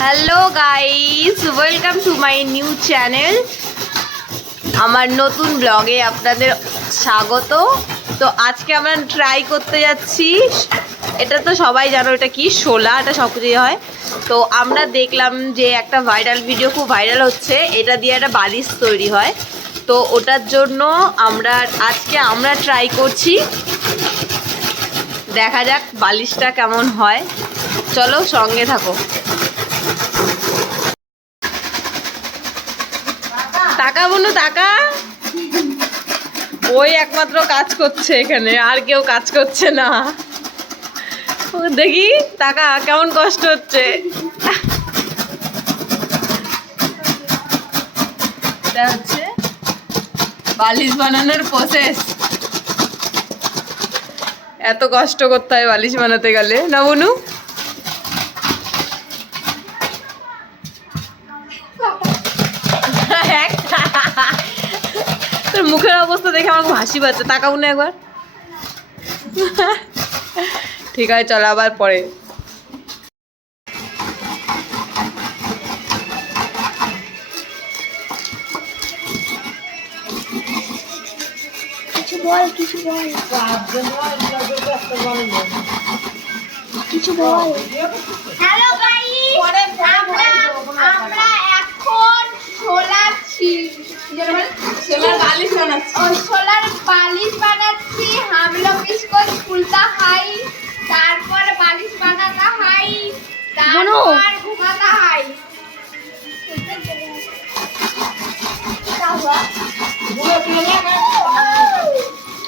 Hello guys welcome to my new channel আমার নতুন ব্লগে আপনাদের স্বাগত। তো আজকে আমরা ট্রাই করতে যাচ্ছি। এটা তো সবাই জানো, এটা কি? শোলা, এটা সব কিছুই হয়। তো আমরা দেখলাম যে একটা ভাইরাল ভিডিও খুব ভাইরাল হচ্ছে। এটা দিয়ে একটা বালিশ তৈরি হয়। তো ওটার জন্য আমরা, আজকে আমরা ট্রাই করছি। দেখা যাক বালিশটা কেমন হয়। চলো সঙ্গে থাকো। টাকা বলু টাকা ওই একমাত্র কাজ করছে এখানে, আর কেউ কাজ করছে না। দেখি টাকা কেমন কষ্ট হচ্ছে। হচ্ছে বালিশ বানানোর প্রসেস এত কষ্ট করতে হয় বালিশ বানাতে গেলে, না বনু? মুখের অবস্থা দেখে আমার খুব হাসি পাচ্ছে। তাকাবো না একবার। ঠিক আছে চলো আবার পরে। কিছু বল কিছু বল। কিছু বল হ্যালো গাইস আমরা আমরা এখন সোলার বানাচ্ছি। ও ছোলার বালিশ বানাচ্ছি হাম লোগ ইসকো ছুলতা হাই তারপর বালিশ বানাতা হাই তারপর ঘুমাতা হাই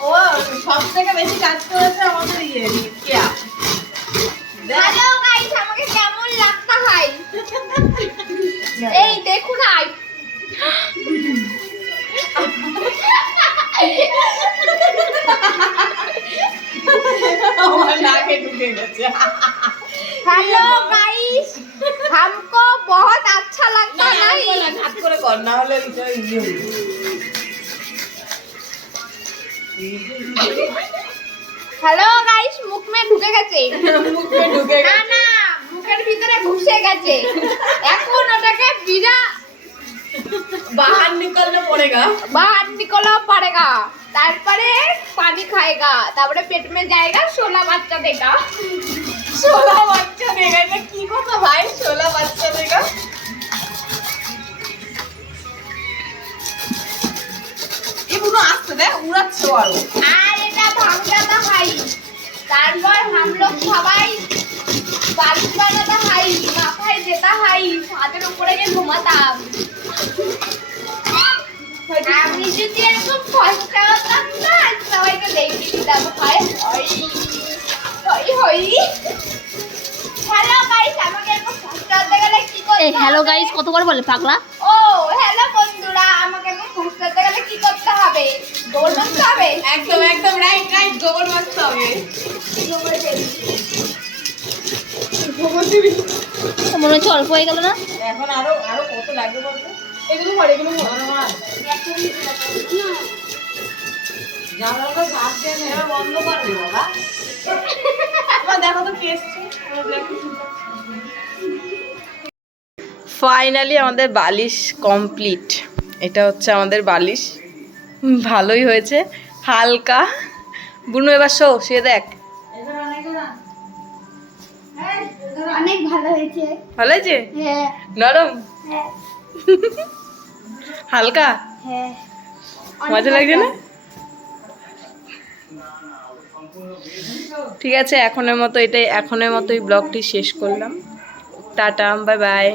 ও সব বেশি কাজ করেছে ইয়ে কেয়া আমাকে কেমন লাগতা হাই এই দেখুন আই हेलो गाइस हमको बहुत अच्छा लगता नहीं হাত করে কর না হলে এটা ইয়ে হয়ে যাবে। হ্যালো গাইস মুখ মে ঢুকে গেছে মুখে ঢুকে না গেছে না মুখের ভিতরে ঘুষে গেছে এখন ওটাকে বিরা बाहर निकलना পড়েগা। बाहर निकलना পড়েগা। তারপরে পানি খায়গা তারপরে পেট মে জায়গা ষোলা বাচ্চা দেগা। ষোলা বাচ্চা দেগা এটা কি কথা ভাই? ষোলা বাচ্চা দেগা। এগুলো আসতে দে উড়াচ্ছ আর। এটা ভাঙটা হাই তারপর হামলো সবাই। বালিশ বানাতা হাই মাথায় যেতা হাই ছাদের উপরে গিয়ে ঘুমাতাম। আমি যদি এরকম ফসকা হতাম না সবাইকে দেখিয়ে দিতাম হয় হই হই হই হ্যালো গাইস আমাকে এরকম ফসকা হতে গেলে কি করতে এই হ্যালো গাইস কতবার বলে পাগলা? ও হ্যালো বন্ধুরা আমাকে এরকম ফসকা হতে গেলে কি করতে হবে? দৌড় মারতে হবে? একদম একদম রাইট রাইট গোবর মারতে হবে। মনে হচ্ছে অল্প হয়ে গেল না? এখন আরও আরও কত লাগবে বলতো? এগুলো এগুলো দেখো তো ফাইনালি আমাদের বালিশ কমপ্লিট এটা হচ্ছে আমাদের বালিশ। ভালোই হয়েছে। হালকা। বুনু এবার শো সে দেখ। অনেক ভালো হয়েছে। ভালো হয়েছে? হ্যাঁ। নরম? হ্যাঁ। হালকা? হ্যাঁ। মজা লাগছে না? ঠিক আছে এখনের মতো এটাই এখনের মতোই ব্লগটি শেষ করলাম। Tata bye bye.